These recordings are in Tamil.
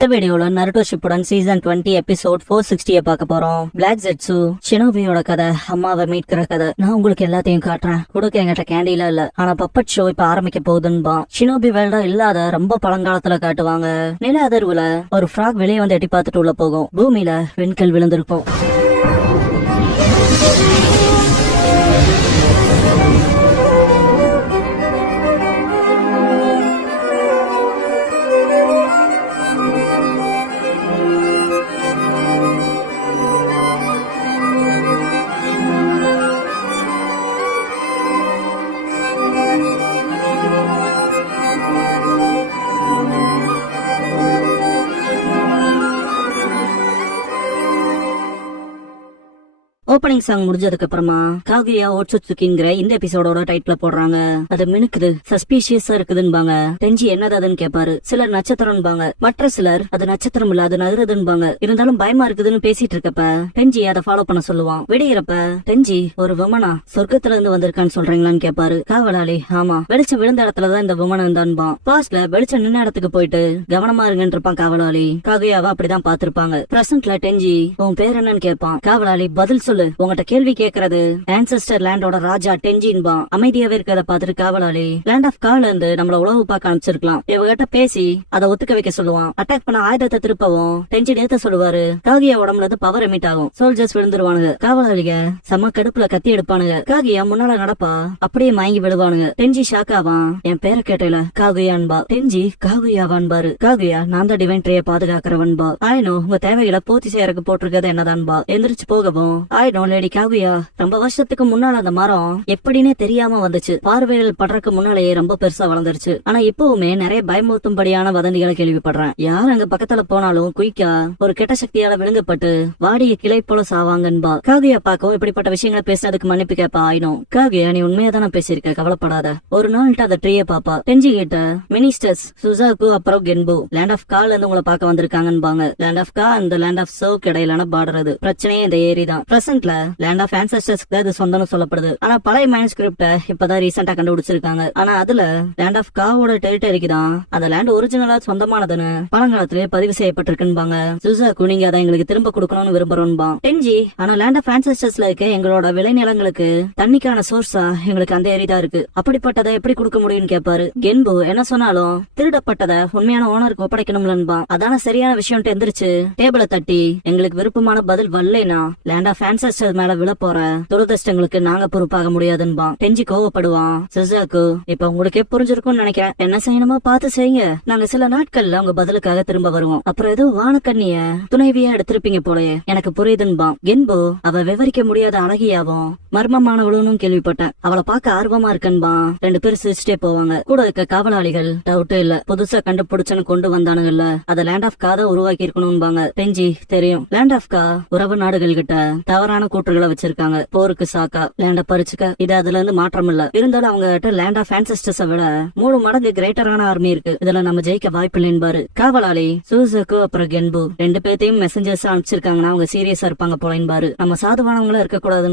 இந்த வீடியோல நருட்டோ ஷிப்புடன் சீசன் 20 எபிசோட் 460 பார்க்க போறோம். பிளாக் ஜெட்ஸு ஷினோபியோட கதை, அம்மாவை மீட்கிற கதை. நான் உங்களுக்கு எல்லாத்தையும் காட்டுறேன். கொடுக்க என்கிட்ட கேண்டில இல்ல, ஆனா பப்பட் ஷோ இப்ப ஆரம்பிக்க போகுதுன்பா. ஷினோபி வேல்டா இல்லாத ரொம்ப பழங்காலத்துல காட்டுவாங்க. நில அதிர்வுல ஒரு ஃப்ராக் வெளியே வந்து எட்டி பார்த்துட்டு உள்ள போகும். பூமியில விண்கல் விழுந்திருக்கும். ஓப்பனிங் சாங் முடிஞ்சதுக்கு அப்புறமா காகுயா ஓட்சுட்சுகிங்கிற இந்த எபிசோடோட டைட்டில் போடுறாங்க. அது மினுக்குது, சஸ்பீஷியஸா இருக்குதுன்பாங்க. டெஞ்சி என்னது அதுன்னு கேட்பாரு. சிலர் நட்சத்திரம்பாங்க, மற்ற சிலர் அது நட்சத்திரம் இல்ல, அது நகருதுன்பாங்க. இருந்தாலும் பயமா இருக்குதுன்னு பேசிட்டு இருக்கப்ப டெஞ்சி அதை ஃபாலோ பண்ண சொல்லுவான். விடுகிறப்ப டெஞ்சி ஒரு விமனா சொர்க்கத்துல இருந்து வந்திருக்கான்னு சொல்றீங்களான்னு கேட்பாரு. காவலாளி ஆமா, வெளிச்சம் விழுந்த இடத்துலதான் இந்த விமன் இருந்தான்பான். பாஸ்ட்ல வெளிச்சம் நின்ன இடத்துக்கு போயிட்டு கவனமா இருங்கன்னு இருப்பான் காவலாளி. காகுயாவை அப்படிதான் பாத்திருப்பாங்க. பிரசன்ட்ல டெஞ்சி உன் பேர் என்னன்னு கேட்பான். காவலாளி பதில் சொல்லு, உங்ககிட்ட கேள்வி கேக்குறது ஆன்செஸ்டர் லேண்டோட ராஜா டெஞ்சின்பா. அமைதியாவே இருக்கிறத பாத்துட்டு காவலாளி லேண்ட் ஆஃப் கால இருந்து நம்மள உளவு பார்க்க அனுப்பிச்சிருக்கலாம். இவகிட்ட பேசி அதை ஒத்துக்க வைக்க சொல்லுவான். அட்டாக் பண்ண ஆயுதத்தை திருப்பவும் டெஞ்சி நேத்த சொல்லுவாரு. காகியா உடம்புல இருந்து பவர் எமிட் ஆகும். சோல்ஜர்ஸ் விழுந்துருவானுங்க. காவலாளிக செம்ம கடுப்புல கத்தி எடுப்பானுங்க. காகியா முன்னால நடப்பா, அப்படியே மயங்கி விழுவானுங்க. டெஞ்சி ஷாக் ஆவான். என் பேரை கேட்டல காகுயான்பா. டெஞ்சி காகுயாவான்பாரு. காகுயா நான் தான் டிவைன் ட்ரேய பாதுகாக்கிறவன்பா. ஆயினோ உங்க தேவைகளை பூர்த்தி செய்யறதுக்கு போட்டிருக்கிறது என்னதான்பா. எந்திரிச்சு போகவும் லேடி காகுயா ரொம்ப வருஷத்துக்கு முன்னால அந்த மரம் எப்படின்னே தெரியாம வந்துச்சு. பார்வையில் படுறதுக்கு முன்னாலேயே ரொம்ப பெருசா வளர்ந்துருச்சு. ஆனா இப்பவுமே நிறைய பயமுறுத்தும்படியான வதந்திகளை கேள்விப்படுறேன். யார் அங்க பக்கத்துல போனாலும் குயிக்கா ஒரு கெட்ட சக்தியால விழுங்கப்பட்டு வாடிய கிளை போல சாவாங்கன்பா. காகுயா பாக்கவும் இப்படிப்பட்ட விஷயங்களை பேசினதுக்கு மன்னிப்பு கேப்பா. ஆயினும் காகுயா நீ உண்மையா தானே பேசிருக்க, கவலைப்படாத. ஒரு நாள்கிட்ட அந்த ட்ரீய பாப்பா. டெஞ்சி கிட்ட மினிஸ்டர்ஸ் சுசாக்கு அப்புறம் கென்பு லேண்ட் ஆஃப் கால இருந்து உங்களை பார்க்க வந்திருக்காங்கன்பாங்க. லேண்ட் ஆஃப் கா அந்த லேண்ட் ஆஃப் சோக் இடையிலான பார்டர். அது பிரச்சனையே இந்த ஏரி தான். பிரசன்ட்ல லேண்ட் ஆஃப் ஆன்செஸ்டர்ஸ்க்கு அது சொந்தம்னு சொல்லப்படுது. ஆனா பழைய மேனுஸ்கிரிப்ட இப்பதான் ரீசெண்டா கண்டுபிடிச்சிருக்காங்க. ஆனா அதுல லேண்ட் ஆஃப் காவோட டெரிட்டரிக்கு தான் அந்த லேண்ட் ஒரிஜினலா சொந்தமானதுன்னு பழங்காலத்திலே பதிவு செய்யப்பட்டிருக்குன்பாங்க. சுசாக்கு நீங்க அதை எங்களுக்கு திரும்ப கொடுக்கணும்னு விரும்புறோம்பா. டெஞ்சி ஆனா லேண்ட் ஆஃப் ஆன்செஸ்டர்ஸ்ல இருக்க எங்களோட விளைநிலங்களுக்கு தண்ணிக்கான சோர்ஸா எங்களுக்கு அந்த ஏரி தான் இருக்கு. அப்படிப்பட்டதை எப்படி கொடுக்க முடியும்னு கேட்பாரு. கென்பு என்ன சொன்னாலும் திருடப்பட்டதை உண்மையான ஓனருக்கு ஒப்படைக்கணும்லன்பா. அதான சரியான விஷயம். எந்திரிச்சு டேபிள தட்டி எங்களுக்கு விருப்பமான பதில் வரலைனா லேண்ட் ஆஃப் ஆன்செஸ்டர் மேல விழ போற துரதிருஷ்டங்களுக்கு நாங்க பொறுப்பாக முடியாதுன்பா. டெஞ்சி கோவப்படுவான். சுசாக்கு இப்ப உங்களுக்கே புரிஞ்சிருக்கும்னு நினைக்கிறேன். என்ன செய்யணுமோ பார்த்து செய்யுங்க. நாங்க சில நாட்கள்ல உங்க பதிலுக்காக திரும்ப வருவோம். அப்புறம் ஏதோ வானக்கண்ணிய துணைவியா எடுத்திருப்பீங்க போலயே, எனக்கு புரியுதுன்பா. கென்பு அவ விவரிக்க முடியாத அழகியாவும் மர்மமானவளும் கேள்விப்பட்டேன். அவளை பார்க்க ஆர்வமா இருக்கன்பா. ரெண்டு பேரும் சிரிச்சிட்டே போவாங்க. கூட இருக்க காவலாளிகள் டவுட் இல்ல, புதுசா கண்டுபிடிச்சுன்னு கொண்டு வந்தானுங்கல்ல, அத லேண்ட் ஆஃப் கா தான் உருவாக்கி இருக்கணும்பாங்க. டெஞ்சி தெரியும், லேண்ட் ஆஃப் கா உறவு நாடுகள் கிட்ட தவறான கூற்றுகளை வச்சிருக்காங்க. போருக்கு சாக்கா லேண்ட பறிச்சுக்க. இது அதுல இருந்து மாற்றம் இல்ல. இருந்தாலும் அவங்க கிட்ட லேண்ட் ஆஃப் ஆன்செஸ்டர்ஸை விட 3 மடங்கு கிரேட்டரான ஆர்மி இருக்கு. இதுல நம்ம ஜெயிக்க வாய்ப்பு இல்லைன்பாரு. காவலாளி சுசாக்கு அப்புறம் கென்பு ரெண்டு பேர்த்தையும் மெசஞ்சர்ஸ் அனுப்பிச்சிருக்காங்கன்னா அவங்க சீரியஸா இருப்பாங்க போலன்பாரு. நம்ம சாதுவானவங்களா இருக்க கூடாதுன்னு.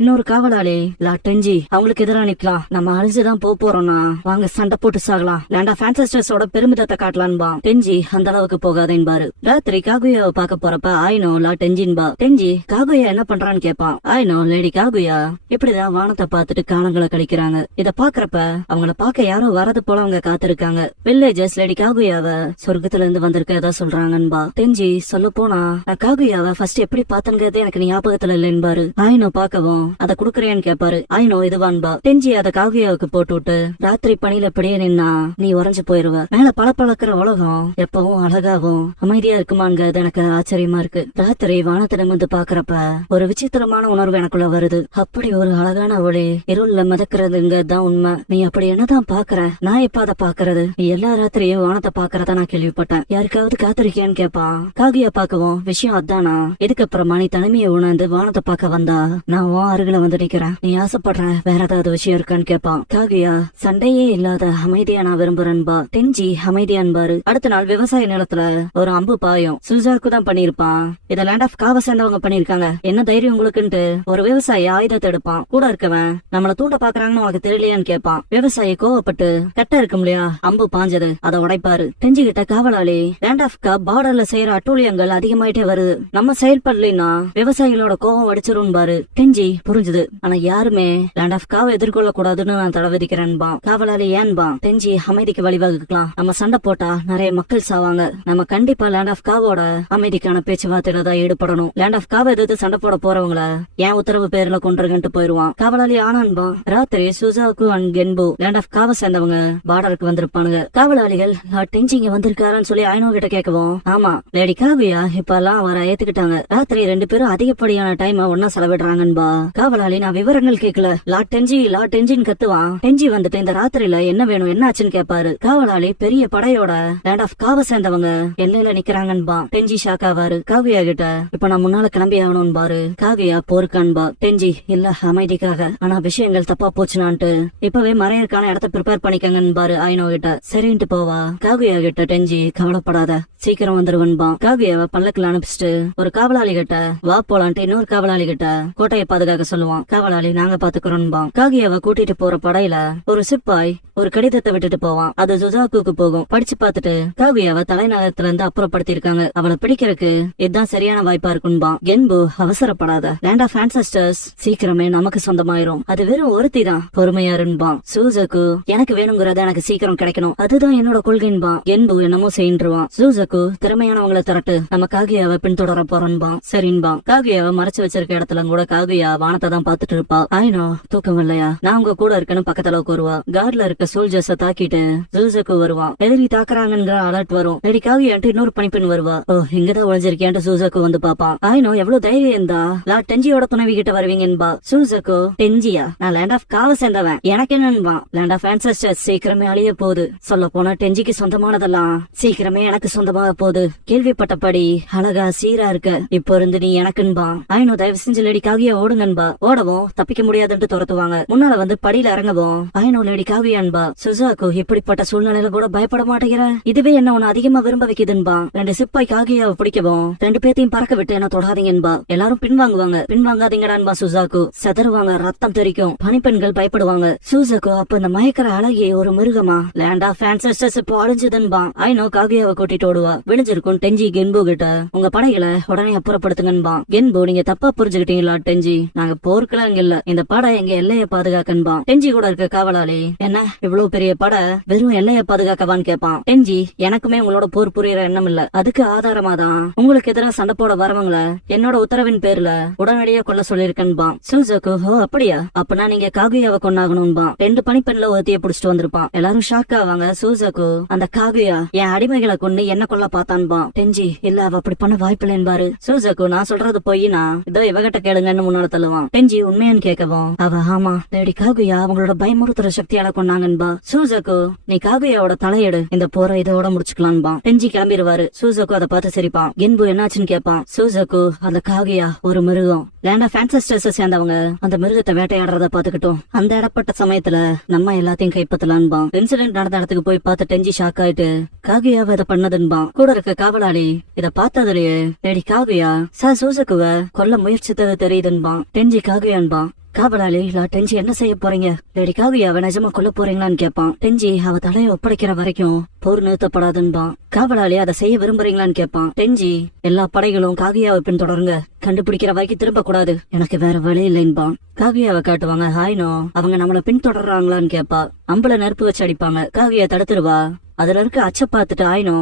இன்னொரு காவலாளி லா டெஞ்சி அவங்களுக்கு எதிராக நிக்கலாம். நம்ம அழிஞ்சுதான் போறோம்னா வாங்க சண்டை போட்டு சாகலாம். Land of ஆன்செஸ்டர்ஸோட பெருமிதத்தை காட்டலான்பா. டெஞ்சி அந்த அளவுக்கு போகாதேன்பாரு. ராத்திரி காகுயாவை பார்க்க போறப்ப ஆயினோ லா டெஞ்சின்பா. டெஞ்சி காகுயா என்ன பண்றான்னு கேப்பான். ஆயினோ லேடி காகுயா இப்படிதான் வானத்தை பார்த்துட்டு காலங்களை கழிக்கிறாங்க. இத பாக்குறப்ப அவங்கள பாக்க யாரோ வரது போல அவங்க காத்திருக்காங்க. வில்லேஜர்ஸ் லேடி காகுயாவ சொர்க்கத்துல இருந்து வந்திருக்க ஏதா சொல்றாங்கன்பா. டெஞ்சி சொல்ல போனா நான் காகுயாவ ஃபர்ஸ்ட் எப்படி பாத்தங்கிறது எனக்கு ஞாபகத்துல இல்லைன்பாரு. ஆயினோ பாக்கவும் அதை குடுக்கறியான்னு கேப்பாரு. ஆயினோ இதுவான்பா. டெஞ்சி அதை காகுயாவுக்கு போட்டு விட்டு ராத்திரி பணியில இப்படியே நின்னா நீ உறைஞ்சு போயிருவ. மேல பளபளக்கிற உலகம் எப்பவும் அழகாவும் அமைதியா இருக்குமாங்கிறது எனக்கு ஆச்சரியமா இருக்கு. ராத்திரி வானத்திடமிருந்து பாக்குறப்ப ஒரு விசித்திரமான உணர்வு எனக்குள்ள வருது. அப்படி ஒரு அழகான ஒளி இருள்ல மிதக்கிறதுங்கதான் உண்மை. நீ அப்படி என்னதான் பாக்குற? நான் எப்ப அதை பாக்குறது? நீ எல்லா ராத்திரியும் வானத்தை பாக்குறதா நான் கேள்விப்பட்டேன். யாருக்காவது காத்திருக்கியான்னு கேப்பான். காகியா பாக்கவும் விஷயம் அதானா? இதுக்கப்புறமா நீ தனிமையை உணர்ந்து வானத்தை பார்க்க வந்தா நான் உன் அருகில வந்து நிக்கிறேன். நீ ஆசைப்படுற வேற ஏதாவது விஷயம் இருக்கான்னு கேப்பான். காகியா சண்டையே இல்லாத அமைதியா நான் விரும்புறேன்பா. டெஞ்சி அமைதியான்பாரு. அடுத்த நாள் விவசாய நிலத்துல ஒரு அம்பு பாயும். சுசாக்கு தான் பண்ணிருப்பான். இத லேண்ட் ஆஃப் காவ சேர்ந்தவங்க பண்ணிருக்காங்க. என்ன தைரியம் உங்களுக்குன்ட்டு ஒரு விவசாயி ஆயுதத்தை எடுப்பான். கூட இருக்கவன் நம்மள தூண்ட பாக்குறாங்கன்னு உனக்கு தெரியலையான்னு கேட்பான். விவசாயி கோவப்பட்டு கட்ட இருக்கும் இல்லையா, அம்பு பாஞ்சது, அதை உடைப்பாரு. டெஞ்சி கிட்ட காவலாளி லேண்ட் ஆஃப் கா பார்டர்ல செய்யற அட்டூழியங்கள் அதிகமாயிட்டே வருது, நம்ம செயல்படலைன்னா விவசாயிகளோட கோவம் அடிச்சிரும் பாரு. டெஞ்சி புரிஞ்சுது. ஆனா யாருமே லேண்ட் ஆஃப் காவை எதிர்கொள்ள கூடாதுன்னு நான் தடை விதிக்கிறேன்பா. காவலாளி ஏன்பா? டெஞ்சி அமைதிக்கு வழிவகுக்கலாம். நம்ம சண்டை போட்டா நிறைய மக்கள் சாவாங்க. நம்ம கண்டிப்பா லேண்ட் ஆஃப் காவோட அமைதிக்கான பேச்சுவார்த்தையில தான் ஈடுபடணும். லேண்ட் ஆஃப் காவை எதிர்த்து சண்டை போட போறவங்கள ஏன் உத்தரவு பேர்ல கொண்டுருங்கன்ட்டு போயிருவான். காவலாளி ஆனான்பா. ராத்திரி சுசாக்கு அண்ட் கென்பு லேண்ட் ஆஃப் காவை சேர்ந்தவங்க பார்டருக்கு வந்திருப்பானுங்க. காவலாளிகள் டெஞ்சி இங்க வந்திருக்காருன்னு சொல்லி ஐனோ கிட்ட கேட்கவும், ஆமா லேடி காவியா இப்ப எல்லாம் அவரை ஏத்துக்கிட்டாங்க. ராத்திரி 2 பேரும் அதிகப்படியான டைம் ஒன்னா செலவிடுறாங்கன்பா. காவலாளி நான் விவரங்கள் கேட்கல, லார்ட் டெஞ்சின்னு கத்துவான். டெஞ்சி வந்துட்டு இந்த ராத்திரியில என்ன வேணும் என்ன ஆச்சுன்னு கேட்பாரு. காவலாளி பெரிய படையோட லேண்ட் ஆஃப் காவை சேர்ந்தவங்க எல்லையில நிக்கிறாங்கன்பா. டெஞ்சி ஷாக் ஆவாரு. காவியா கிட்ட இப்ப நான் முன்னால கிளம்பி ஆகணும் பாரு. காவியா போருக்கான்பா. டெஞ்சி இல்ல அமைதிக்காக, ஆனா விஷயங்கள் தப்பா போச்சுனான்ட்டு இப்பவே மறையறக்கான இடத்த ப்ரிப்பேர் பண்ணிக்கங்கன்னு பாரு ஐனோ கிட்ட. சரின்ட்டு போவா. காவியா கிட்ட டெஞ்சி கவலைப்படாத சீக்கிரம் வந்துருவன்பா. காவியாவை பல்லக்குல அனுப்பிச்சிட்டு ஒரு காவலாளி கிட்ட வா போலான்ட்டு இன்னொரு காவலாளி கிட்ட கோட்டையை பாதுகாக்க சொல்லுவான். காவலாளி நாங்க பாத்துக்கிறோம்பா. காவியாவை கூட்டிட்டு போற படையில ஒரு சிப்பாய் ஒரு கடிதத்தை விட்டுட்டு போவான். அது சுசாக்குக்கு போகும். படிச்சு பார்த்துட்டு காவியாவை தலைநகரத்துல இருந்து அப்புறப்படுத்தி இருக்காங்க. அவளை பிடிக்கிறதுக்கு இதுதான் சரியான வாய்ப்பா இருக்குன்பா. கென்பு அவசரப்படாத, லேண்ட் ஆஃப் ஆன்செஸ்டர்ஸ் சீக்கிரமே நமக்கு சொந்தமாயிரும். அது வெறும் ஒருத்தி தான், பொறுமையா இருன்பா. சூசக்கு எனக்கு வேணுங்கிறத எனக்கு சீக்கிரம் கிடைக்கணும், அதுதான் என்னோட கொள்கைன்பா. கென்பு என்னமோ செய்யுவான். சூசக்கு திறமையானவங்களை திரட்டு, நம்ம காகியாவை பின்தொடர போறோன்பா. சரின்பா. காகியாவை மறைச்சு வச்சிருக்க இடத்துல கூட காகியா வானத்தை தான் பாத்துட்டு இருப்பா. ஐனோ தூக்கம் இல்லையா, நான் உங்க கூட இருக்கேன்னு பக்கத்துல உட்காருவா. கார்ட்ல இருக்க சோல்ஜர்ஸ தாக்கிட்டு சூசக்கு வருவான். எதிரி தாக்குறாங்கிற அலர்ட் வரும். லேடி காகியான்ட்டு இன்னொரு பணிப்பெண் வருவா. ஓ இங்கதான் உழைஞ்சிருக்கியான்ட்டு சூசக்கு வந்து பாப்பான். ஐனோ எவ்வளவு தைரியம் இருந்தா லார்ட் டெஞ்சியோட துணைவி கிட்ட வருவீங்கன்பா. சூசக்கு டெஞ்சியா, நான் லேண்ட் ஆஃப் காவை சேர்ந்தவன், எனக்கு என்னன்பா. லேண்ட் ஆஃப் ஆன்செஸ்டர்ஸ் சீக்கிரமே அழிய போகுது. சொல்ல போனா டெஞ்சிக்கு சொந்தமானதெல்லாம் சீக்கிரமே எனக்கு சொந்தமாக போகுது. கேள்விப்பட்டபடி அழகா சீரா இருக்க, இப்போ இருந்து நீ எனக்குன்பா. ஐனோ தயவு செஞ்சு லேடி காவியா ஓடுங்கன்பா. ஓடவும் தப்பிக்க முடியாதுன்ட்டு துரத்துவாங்க. முன்னால வந்து படியில இறங்கவும் ஐனோ லேடி காவியான்பா. சுசாக்கு இப்படிப்பட்ட சூழ்நிலையில கூட பயப்பட மாட்டேங்கிற, இதுவே என்ன உன்னை அதிகமா விரும்ப வைக்குதுன்பா. 2 சிப்பாய் காகியாவை பிடிக்கவும் 2 பேத்தையும் பறக்க விட்டு என்ன தொடாதீங்கன்பா. எல்லாரும் பின்வாங்குவாங்க. பின்வாங்காதீங்கடான்பா. சுசாக்கு செதறுவாங்க, ரத்தம் தெரிக்கும். பணிப்பெண்கள் பயப்படுவாங்க. சுசாக்கு அப்ப இந்த மயக்கிற அழகி ஒரு மிருகமா. லேண்ட் ஆஃப் ஆன்செஸ்டர்ஸ் இப்போ அழிஞ்சதுன்பா. ஐனோ காகியாவை கூட்டிட்டு ஓடுவா. விழிஞ்சிருக்கும் டெஞ்சி கென்பு கிட்ட உங்க படைகளை உடனே அப்புறப்படுத்துங்கன்பா. கென்பு நீங்க தப்பா புரிஞ்சுக்கிட்டீங்களா டெஞ்சி, நாங்க போர்க்கலாம் இங்க இல்ல, இந்த படை எங்க எல்லையை பாதுகாக்கன்பா. டெஞ்சி கூட இருக்க காவலாளி என்ன இவ்வளவு பெரிய படை வெறும் எல்லையை பாதுகாக்கவான்னு கேட்பான். டெஞ்சி எனக்குமே உங்களோட போர் புரியற எண்ணம் இல்ல, அதுக்கு ஆதாரமா தான் உங்களுக்கு எதிராக சண்டை போட வரவங்கள என்னோட உத்தரவின் பேர்ல உடனடியா கொல்ல சொல்லிருக்கன்பா. சூசக்கு ஓ அப்படியா, அப்பனா நீங்க காகுயாவை கொண்டாகணும்பா. 2 பணிப்பெண்ல ஒருத்திய புடிச்சிட்டு வந்திருப்பான். எல்லாரும் ஷாக் ஆவாங்க. சூசக்கு அந்த காகுயா என் அடிமைகளை கொண்டு என்ன கொல்ல பார்த்தான்பா. டெஞ்சி இல்ல அவ அப்படி பண்ண வாய்ப்பில்லைன்பாரு. சூசக்கு நான் சொல்றது பொய்னா இதோ இவகிட்ட கேளுங்கன்னு முன்னால தள்ளுவான். டெஞ்சி உண்மையான்னு கேட்கவும் அவ ஆமா லேடி காகுயா அவங்களோட பயமுறுத்துற சக்தியால கொண்டாங்கன்பா. சூசக்கு நீ காகுயாவோட தலையெடு, இந்த போரை இதோட முடிச்சுக்கலான்பா. டெஞ்சி கிளம்பிடுவாரு. சூசக்கு அதை பார்த்து சிரிப்பான். கென்பு என்னாச்சுன்னு கேட்பான். சூசக்கு அந்த காகுயா ஒரு மிருகம், லேண்ட் ஆஃப் ஆன்செஸ்டர்ஸ் சேர்ந்தவங்க அந்த மிருகத்தை வேட்டையாடுறத பாத்துக்கிட்டோம். அந்த இடப்பட்ட சமயத்துல நம்ம எல்லாத்தையும் கைப்பற்றலான்பா. இன்சிடென்ட் நடந்த இடத்துக்கு போய் பார்த்து டெஞ்சி ஷாக் ஆயிட்டு காகுயாவை இதை பண்ணதுன்பா. கூட இருக்க காவலாளி இத பார்த்ததுலயே லேடி காகுயா சூசக்குவ கொல்ல முயற்சித்தது தெரியுதுன்பா. டெஞ்சி காகுயான்பா. காவலாளி டெஞ்சி என்ன செய்ய போறீங்க, லேடி காவியாவை நிஜமா கொல்ல போறீங்களான்னு கேட்பான். டெஞ்சி அவ தலைய ஒப்படைக்கிற வரைக்கும் போர் நிறுத்தப்படாதுன்பா. காவலாளி அதை செய்ய விரும்புறீங்களான்னு கேட்பான். டெஞ்சி எல்லா படைகளும் காகியாவை பின்தொடருங்க, கண்டுபிடிக்கிற வரைக்கும் திரும்ப கூடாது, எனக்கு வேற வழி இல்லைன்பா. காவியாவை காட்டுவாங்க. ஹாய்னோ அவங்க நம்மள பின்தொடர்றாங்களான்னு கேட்பா. அம்புல நெருப்பு வச்சு அடிப்பாங்க. காவியா தடுத்துருவா. அதுல இருக்க அச்ச பாத்துட்டு ஐனோ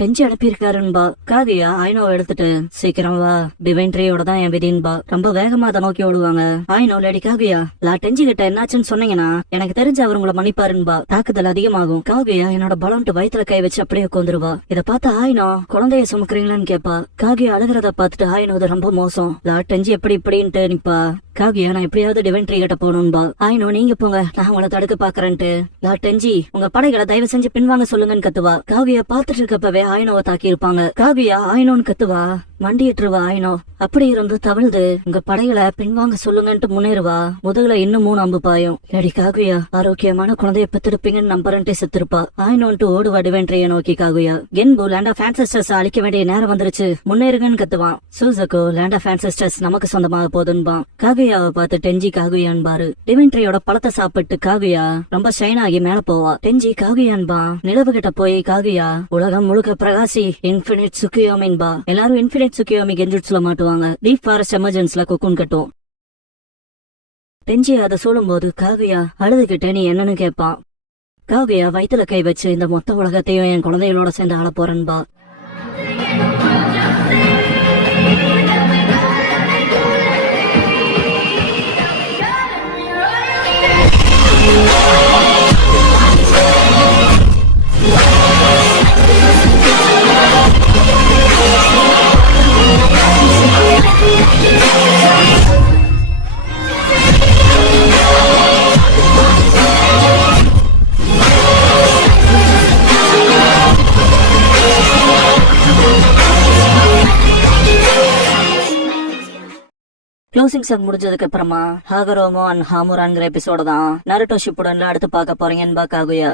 டெஞ்சி அனுப்பியிருக்காருன்பா. காவியா ஐனோவை எடுத்துட்டு சீக்கிரம் வா, டிவைன் ட்ரீயோட தான் என் விதின்பா. ரொம்ப வேகமா அதை நோக்கி ஓடுவாங்க. ஐனோ லேடி காவியா டெஞ்சி கிட்ட என்னாச்சுன்னு சொன்னீங்கன்னா எனக்கு தெரிஞ்சு அவர் உங்களை மன்னிப்பாருன்பா. தாக்குதல் அதிகமாகும். காவியா என்னோட பலம்ட்டு வயிற்றுல கை வச்சு அப்படியே உட்காந்துருவா. இத பார்த்து ஐனோ குழந்தைய சுமக்குறீங்களான்னு கேப்பா. காவியா அழுகிறத பாத்துட்டு ஐனோ அது ரொம்ப மோசம், டெஞ்சி எப்படி இப்படின்ட்டு நிப்பா. காவியா நான் எப்படியாவது டிவைன் ட்ரீ கிட்ட போகணும்பா. ஐனோ நீங்க போங்க, நான் உங்களை தடுக்க பாக்குறேன்ட்டு டெஞ்சி உங்க படைகளை தயவு செஞ்சு பின்வாங்க சொல்லுங்கன்னு கத்துவா. காவியா பாத்துட்டு இருக்கப்பவே ஐனோவை தாக்கி இருப்பாங்க. காவியா ஐனோன்னு கத்துவா. மண்டியிட்டுருவா ஆயினோ. அப்படி இருந்து தவிழ்ந்து உங்க படைகளை பின்வாங்க சொல்லுங்கன்ட்டு முன்னேறுவா. முதுகுல இன்னும் 3 அம்பு பாயும். எடி காகுயா, ஆரோக்கியமான குழந்தைய பெத்திருப்பீங்கன்னு நம்பரன்ட்டே செத்துருப்பா. ஆயினோன்ட்டு ஓடுவா டிவென்ட்ரிய நோக்கி காகுயா. கென்பு லேண்ட் ஆஃப் ஆன்செஸ்டர்ஸ் அழிக்க வேண்டிய நேரம் வந்துருச்சு, முன்னேறுங்கன்னு கத்துவான். சூசகோ லேண்ட் ஆஃப் ஆன்செஸ்டர்ஸ் நமக்கு சொந்தமாக போதுன்பான். காகுயாவை பார்த்து டெஞ்சி காகுயான்பாரு. டிவென்ட்ரியோட பழத்தை சாப்பிட்டு காகுயா ரொம்ப ஷைன் ஆகி மேல போவா. டெஞ்சி காகுயான்பான். நிலவு கிட்ட போய் காகுயா, உலகம் முழுக்க பிரகாசி இன்ஃபினிட் சுக்கியோமின்பா. எல்லாரும் இன்ஃபினிட் சுக்கியோமி கெஞ்சுட்ஸ்ல மாட்டுவாங்க. டீப் ஃபாரஸ்ட் எமர்ஜென்ஸ்ல கொக்குன் கட்டும். டெஞ்சி அதை சொல்லும் போது காகுயா அழுதுகிட்டே நீ என்னன்னு கேட்பான். காகுயா வயித்துல கை வச்சு இந்த மொத்த உலகத்தையும் என் குழந்தைகளோட சேர்ந்து ஆள போறேன்பா. க்ளோசிங் சாங் முடிஞ்சதுக்கு அப்புறமா ஹாகரோமோ அண்ட் ஹாமுரான்ங்கிற எபிசோட தான் நருட்டோ ஷிப்புடன்ல அடுத்து பார்க்க போறீங்கன்னு காகுயா.